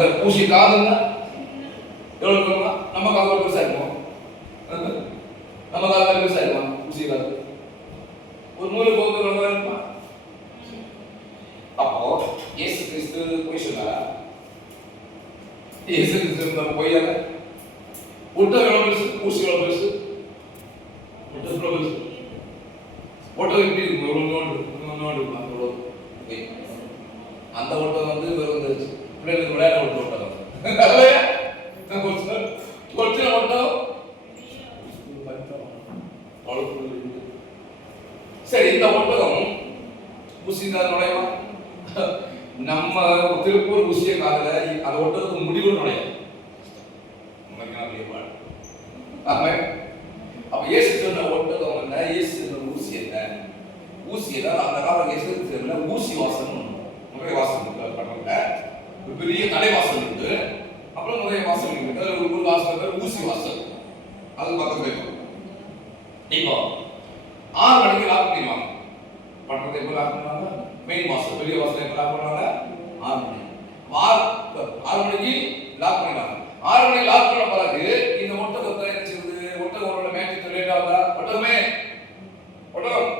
அந்த ஊசி காதுன்னா எவ்வளவு இருக்குமா? நம்ம காது பெருசா இருக்கும், நம்ம காது பெருசா இருக்கும் ஊசி காது. ஒரு நூறு போகுது ரொம்ப இருக்குமா? அப்போ இயேசு கிறிஸ்து போய் சொன்னாரா? இயேசு கிறிஸ்து நம்ம போய்யாங்க ஒட்டகம் எவ்வளவு பெருசு, ஊசி எவ்வளவு பெருசு, ஒட்டகம் எவ்வளவு பெருசு, ஒட்டகம் எப்படி இருக்கும்? எவ்வளவு நோண்டு அந்த ஒட்டகம் வந்து பிள்ளைகளுக்கு விளையாட ஒட்டகம் சரி. இந்த ஒட்டகம் ஊசிதான் நுழைவா? நம்ம திருப்பூர் ஊசிய காதல அந்த ஒட்டகத்துக்கு முடிவு நுழைய. அப்ப இயேசு சொன்ன ஒட்டகம் என்ன, இயேசு சொன்ன ஊசி என்ன? ஊசி தான் அந்த காலம் இயேசு ஊசி வாசல், நுழைய வாசல் பண்றாங்க. ஒரு பெரிய தலைவாசல் இருக்கு, அப்புறம் நுழைய வாசல் இருக்கு. ஒரு வாசல் ஊசி வாசல், அது பக்கத்துல இருக்கும். இப்போ 6 மணிக்கு லாக் பண்ணிடுவாங்க. பட்டணத்தை எப்போ லாக் பண்ணுவாங்க? மெயின் வாசல், பெரிய வாசல் எப்போ லாக் பண்ணுவாங்க? 6 மணி. 6 மணிக்கு லாக் பண்ணிடுவாங்க. 6 மணிக்கு லாக் பண்ண பிறகு இந்த ஒட்டகத்தை என்ன செய்யுது? ஒட்டகங்களோட மேட்ச் லேட் ஆகுதா? ஒட்டகமே ஒட்டகம்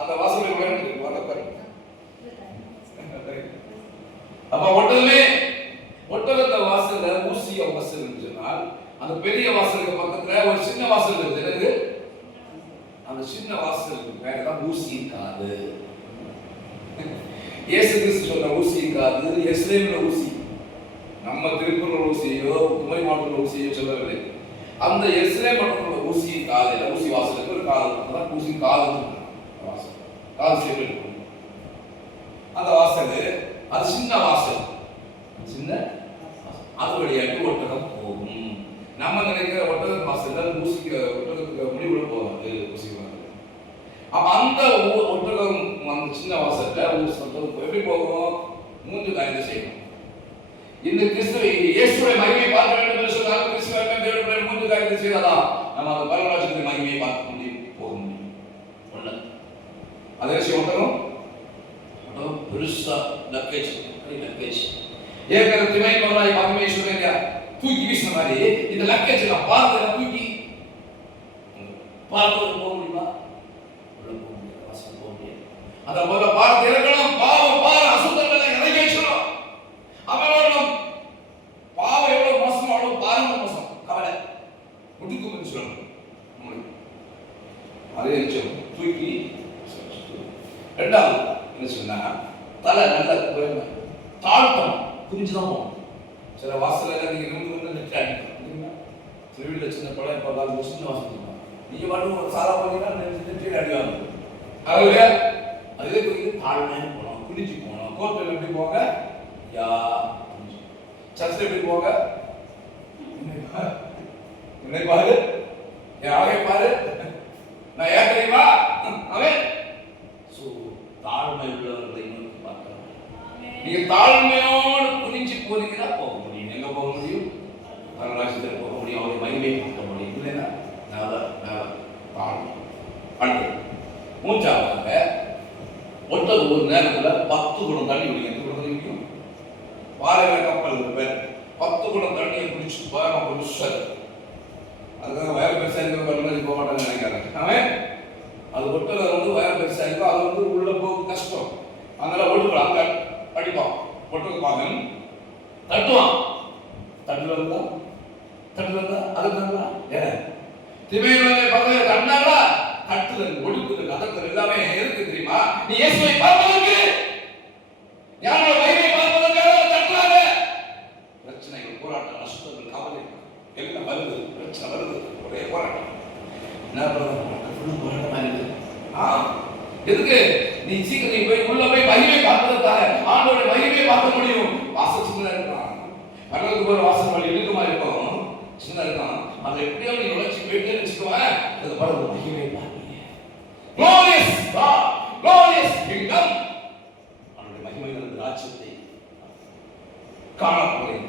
அந்த வாசலை விளையாண்டு வர பாருங்க. அப்ப ஒட்டகமே ஒட்டகத்தை வாசல்ல ஊசி வாசல் சொன்னால் அந்த பெரிய வாசலுக்கு பக்கத்துல ஒரு சின்ன வாசல் இருக்குது. என்னது? அந்த சின்ன வாசலுக்கு பேர்தான் ஊசி காது. இயேசு கிறிஸ்து சொன்ன ஊசி காது எஸ்ரேம்ல ஊசி, நம்ம திருப்பூர் ஊசியோ குமரி மாவட்ட ஊசியோ சொல்லவில்லை. அந்த எஸ்ரேம் மட்டத்தில் ஊசி காது, ஊசி வாசலுக்கு ஒரு காது, ஊசி காது வாசல், காது சேர்த்து இருக்கும். அந்த வாசல் அது சின்ன வாசல், சின்ன அது வழியாக ஒட்டகம் போகும். நம்ம நினைக்கிற ஒட்டகம் வாசல் ஊசிக்கு ஒட்டகத்துக்கு முடிவுல போகாது, ஊசி வாசல். அப்ப அந்த ஒட்டகம் அந்த சின்ன வாசல்ல எப்படி போகும்? மூன்று காரியத்தை செய்யணும். இந்த கிறிஸ்துவை இயேசுவை மகிமையை பார்க்க வேண்டும் என்று சொன்னால் கிறிஸ்துவை மூன்று காரியத்தை செய்தாதான் நம்ம அந்த பரலோகத்தின் மகிமையை பார்க்க முடியும், போக முடியும். ஒண்ணு அதே ஒட்டகம் பெருசா லக்கேஜ் ஏற்கனவே மகிமையை சொல்றீங்க தூக்கி வீசின மாதிரி இந்த லக்கேஜ் எல்லாம் பார்த்து தூக்கி பார்த்து போக முடியுமா? அத போல பார்த்து இறக்கணும். பாவம் பார அசுத்தங்களை இறங்கி வச்சிடும். அவனோட பாவம் எவ்வளவு மோசம், அவ்வளவு பாருங்க மோசம். கவலை முடுக்கும் சொல்லணும். அதே நிச்சயம் தூக்கி. ரெண்டாவது என்ன சொன்னா தலை நல்ல தாழ்த்தம் புரிஞ்சுதான் போகணும். சில வாசல நீங்க வந்து நெட் அடிக்கணும். திருவிழா சின்ன படம் இப்போ கால சின்ன வாசல் நீங்க மட்டும் சாதா போனீங்கன்னா நெற்றியில் அடிவாங்க. அதுவே அதுவே தாழ்மையாக போனோம், குடிச்சு போனோம். கோர்ட்டில் எப்படி போங்க? யா சர்ச்சில் எப்படி போங்க? என்னை பாரு, என் அழகை பாரு, நான் ஏன் தெரியுமா அவன். தாழ்மை உள்ளவர்களை நோக்கி பார்க்கலாம். நீங்க தாழ்மையோடு குனிஞ்சு போனீங்கன்னா போக முடியும். எங்க போக முடியும்? பரலோகத்தில் போக முடியும், அவருடைய மகிமையை பார்க்க முடியும். இல்லைன்னா தாழ்மை. அடுத்து மூன்றாவதாக ஒட்டகம் ஒரு நேரத்துல 10 குடம் தண்ணி குடிக்கும். எந்த குடம் குடிக்கும்? பாறையில கப்பல் பேர் 10 குடம் தண்ணியை குடிச்சு பாருங்க புதுசாக. அதுக்காக வயல் பெருசா இருக்கிற போக மாட்டாங்கன்னு நினைக்கிறாங்க. அவன் அது ஒட்டகம் வந்து வயல் பெருசா இருக்கும், அது வந்து உள்ள போக கஷ்டம். அதனால ஒட்டுக்கலாம், அங்க அடிப்பான். ஒட்டகம் பாகன் தட்டுவான். தட்டுல இருந்தா அதுக்கு ஏன் திமையிலே பக்கத்துல தட்டினாங்களா? தட்டுதல், ஒடுக்குதல், அதற்கு எல்லாமே எதுக்கு தெரியுமா? நீ இயேசுவை பார்ப்பதற்கு, ஞானோட மகிமையை பார்ப்பதற்காக தட்டுறாங்க. பிரச்சனைகள், போராட்டம், நஷ்டங்கள், கவலை எல்லாம் வருது. பிரச்சனை வருது, ஒரே போராட்டம். என்ன போராட்டமா இருக்கு? எதுக்கு? நீ சீக்கிரம் போய் உள்ள போய் மகிமை பார்ப்பதற்காக, ஆண்டோட மகிமையை பார்க்க முடியும். வாசல் சின்னதா இருக்கலாம், பரலோகத்துக்கு போற வாசல் வழி இழுக்குமா இருக்கும், சின்னதா இருக்கும். அதை எப்படியோ நீ உழைச்சி போயிட்டு வச்சுக்குவேன். அது பரவ மகிமை பார்ப்பீங்க. Glorious God, glorious kingdom. அவருடைய மகிமையின் ராஜ்யத்தை காண போறீங்க.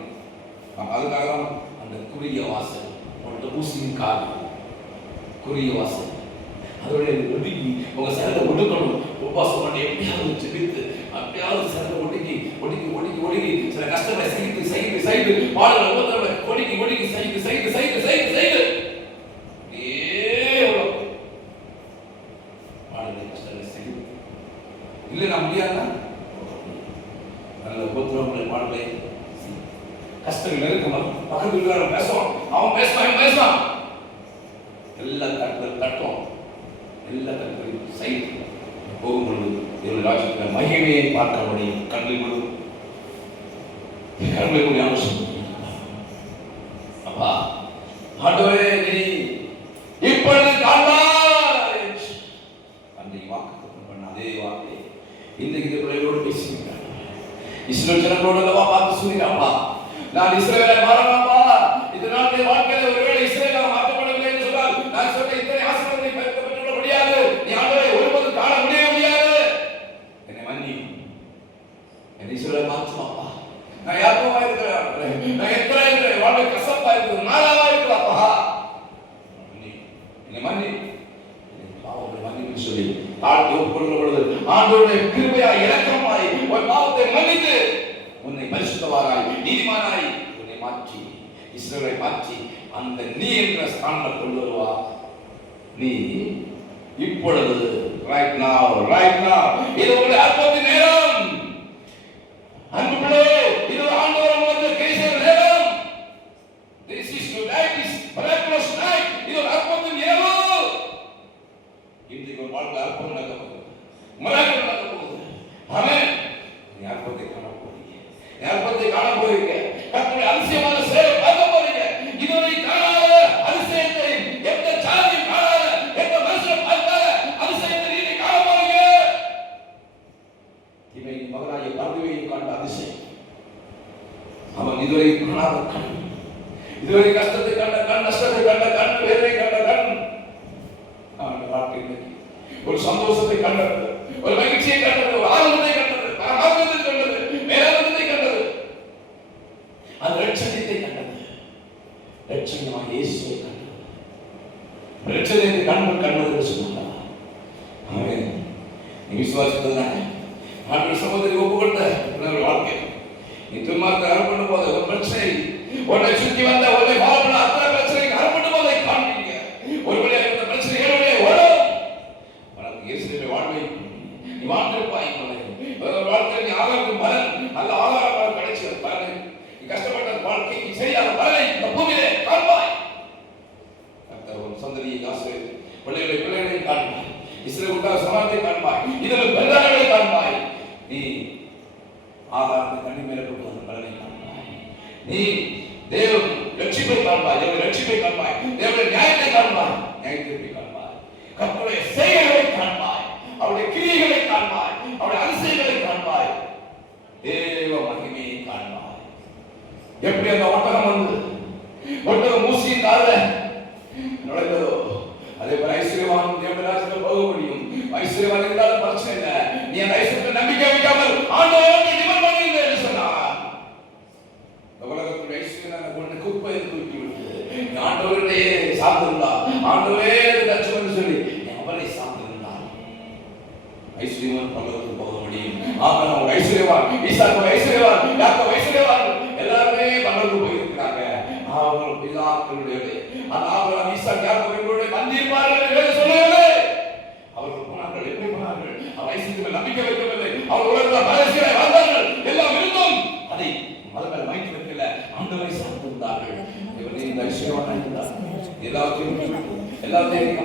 அதுக்காக அந்த குறுகிய வாசல், உங்களோட ஊசியின் கால் குறுகிய வாசல், அதோடைய ஒடுக்கி உங்க சரத்தை ஒடுக்கணும். உபாசம் பண்ணி எப்படியாவது ஜெபித்து அப்படியாவது சரத்தை ஒடுக்கி ஒடுங்கி ஒடுங்கி ஒடுங்கி சில கஷ்டங்களை செய்து செய்து செய்து பாடுகளை ஒவ்வொருத்தரோட ஒடுங்கி ஒடுங்கி செய்து செய்து செய்து செய்து செய்து பாடுகளை கஷ்டங்களை செய்து இல்லை நான் முடியாதுன்னா நல்ல ஒவ்வொருத்தரோட பாடுகளை கஷ்டங்கள் நெருக்கமாக பக்கத்து வீட்டுக்காரன் பேசுவான், அவன் பேசுவான் எல்லா தட்டும் எல்லா தட்டும் செய்து போகும்பொழுது இவருடைய ராஜ்யத்தில் மகிமையை பார்க்க முடியும். கண்களுக்குள் அவசியம். அப்பா ஆண்டவரே நீ இப்பொழுது காண்பாய் அன்றைக்கு வாக்கு பண்ண அதே வார்த்தை இன்றைக்கு இந்த பிள்ளைகளோடு பேசுகிறேன். இஸ்ரவேல் ஜனங்களோடு அல்லவா பார்த்து சொல்லிட்டாப்பா, நான் இஸ்ரவேலை மாறலாமா? இதனால் என் வாழ்க்கையில ஒருவேளை இஸ்ரவேலை மாற்றப்படவில்லை என்று சொன்னால் நான் சொன்ன இத்தனை ஆசீர்வாதங்களை பெற்றுவிட முடியாது. நீ ஆண்டவரை ஒருபோதும் காண முடியாது. என்னை மன்னி, என்னை இஸ்ரவேலை மாற்றுமாப்பா. நான் யாருமா இருக்கிறேன், நான் எத்தனை இருக்கிறேன், வாழ்க்கை கசப்பா இருக்குது, நாளாவா இருக்கலாப்பா. என்னை மன்னி, பாவங்களை மன்னிப்பு சொல்லி தாழ்த்தி ஒப்புக்கொள்கிற பொழுது ஆண்டவருடைய கிருபையாய் இரக்கமாய் ஒரு பாவத்தை மன்னித்து உன்னை பரிசுத்தவாராய் நீதிமானாய் உன்னை மாற்றி இஸ்ரவேலை மாற்றி அந்த நீ என்ற ஸ்தானத்தில் கொண்டு வருவா. நீ இப்பொழுது ரைட் now இது உங்களுடைய அற்புத நேரம். அன்பு பிள்ளையே, இது ஆண்டவர் உங்களுக்கு கிருபை நேரம். This is tonight is miraculous night. இது ஒரு அற்புத இரவு. இன்றைக்கு ஒரு வாழ்க்கை அற்புதம் நடக்க போகுது, மிராக்கிள் நடக்க போகுது. ஆமென். நீ அற்புதத்தை காண போறீங்க, அற்புதத்தை காண போறீங்க, கர்த்தருடைய அதிசயமான சேவை பார்க்க போறீங்க. இதுவரை காணாத அதிசயத்தை எந்த சாதியும் காணாத, எந்த மனுஷனும் பார்க்காத அதிசயத்தை நீ காண போறீங்க. இவை மகனாகிய பர்துவையை காண்ட அதிசயம். அவன் இதுவரை காணாத கண், இதுவரை கஷ்டத்தை கண்ட கண், நஷ்டத்தை கண்ட கண், வேதனை கண்ட கண், அவன் வாழ்க்கையில் ஒரு சந்தோஷத்தை கண்டது, ஒரு மகிழ்ச்சியை கண்டது, ஒரு ஆனந்தத்தை கண்டது, ஆனந்தத்தை கண்டது, மேலானந்தத்தை கண்டது, அந்த ரட்சணியத்தை கண்டது, ரட்சணியமாக இயேசுவை கண்டது, ரட்சணியத்தை கண்டது சொன்னாங்க. ஆமென். நீ விசுவாசித்ததுனால ஆண்டவர் சமூகத்தை ஒப்புக்கொண்ட வாழ்க்கை நீ துன்மார்க்கத்தை அறுப்படும் போது ஒரு பிரச்சனை உன்னை சுற்றி வந்த உன்னை வாழ்க்கை அத்தனை பிரச்சனை அறுப்படும் போதை காண்பீங்க. ஒருவேளை அந்த பிரச்சனை ஏழுடைய ஓடும் உனக்கு இயேசுவை வாழ்வை நீ வாழ்ந்திருப்பாய். வாழ்க்கை நீ ஆகாரம் பலன் நல்ல ஆகாரம் கிடைச்சது பலன், நீ கஷ்டப்பட்ட வாழ்க்கைக்கு சரியான பலனை இந்த பூமியிலே காண்பாய். கர்த்தர் உன் சந்ததியை ஆசீர்வதித்து பிள்ளைகளை காண்பாய், இஸ்ரவேலுக்காக சமாதானத்தை காண்பாய், இதில் பெருநாளை காண்பாய். நீ ஆகாரத்தை கண்ணி மேலே போட்டு வந்த பலனை காண்பாய். நீ தேவ ரட்சிப்பை காண்பாய், தேவ ரட்சிப்பை காண்பாய், தேவனுடைய நியாயத்தை காண்பாய், நியாயத்தை காண்பாய், கர்த்தருடைய செயல்களை காண்பாய், அவருடைய கிரியைகளை காண்பாய், அவருடைய அதிசயங்களை காண்பாய், தேவ மகிமையை காண்பாய். எப்படி அந்த ஒட்டகம் வந்து ஒட்டகம் மூசியின் காலில் நுழைந்ததோ அதே போல ஐஸ்வர்யவான் தேவனுடைய ராஜ்யத்தில் போக முடியும். ஐஸ்வர்யவான் இருந்தாலும் பிரச்சனை இல்லை, நீ அந்த ஐஸ்வர்யத்தை நம்பிக்கை வைக்காமல் ஆண்டவரை டிபெண்ட் பண்ணீங்க என்று சொன்னார். இந்த உலகத்துடைய ஐஸ்வர்யம் ஒன்று குப்பை தூக்கி விட்டு ஆண்டவருடைய சார்ந்திருந்தார், ஆண்டவரே தச்சு என்று சொல்லி அவரை சார்ந்திருந்தார். ஐஸ்வர்யவான் பரலோகத்துக்கு போக முடியும். ஆபிரகாம் ஒரு ஐஸ்வர்யவான், ஈசாக்கு ஒரு ஐஸ்வர்யவான், யாக்கோபு ஐஸ்வர்யவான், எல்லாருமே பரலோகத்துக்கு போயிருக்காங்க. அவங்க பிதாக்களுடைய அந்த ஆபிரகாம், ஈசாக்கு, யாக்கோபுடைய மந்திரிமார்கள் என்று சொல்லவில்லை. அவர்கள் போனார்கள், எப்படி போனார்கள்? அவர் ஐஸ்வர்யத்தில் நம்பிக்கை வைக்கவில்லை. அவர் உலகத்தில் பரதேசிகளாய் வாழ்ந்தார்கள். எல்லாம் இருந்தும் அதை அதன் மேல் மைண்ட் வைக்கல, ஆண்டவரை சார்ந்திருந்தார்கள். இவர்கள் இந்த ஐஸ்வர்யவானாக இருந்தார். எல்லாத்தையும் எல்லாத்தையும்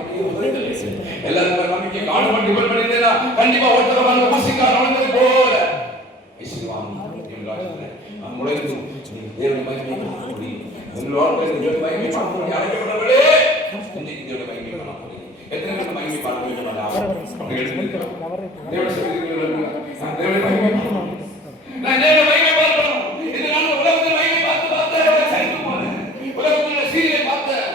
எல்லாரும் நம்பிக்கை காணும் டிபெண்ட் பண்ணிட்டேனா கண்டிப்பா ஒருத்தர் வந்து மூசிக்கார நடந்தது போல ஐஸ்வர்யவான் நாம் முளைக்கும் தேவனை மகிமை காண முடியும். உங்களோட தேவனை மகிமை காண முடியும். அழைக்கப்பட்டவர்களே இன்னைக்கு தேவனை மகிமை காண முடியும். எத்தனை பேர் மகிமை காண முடியும்? தேவனை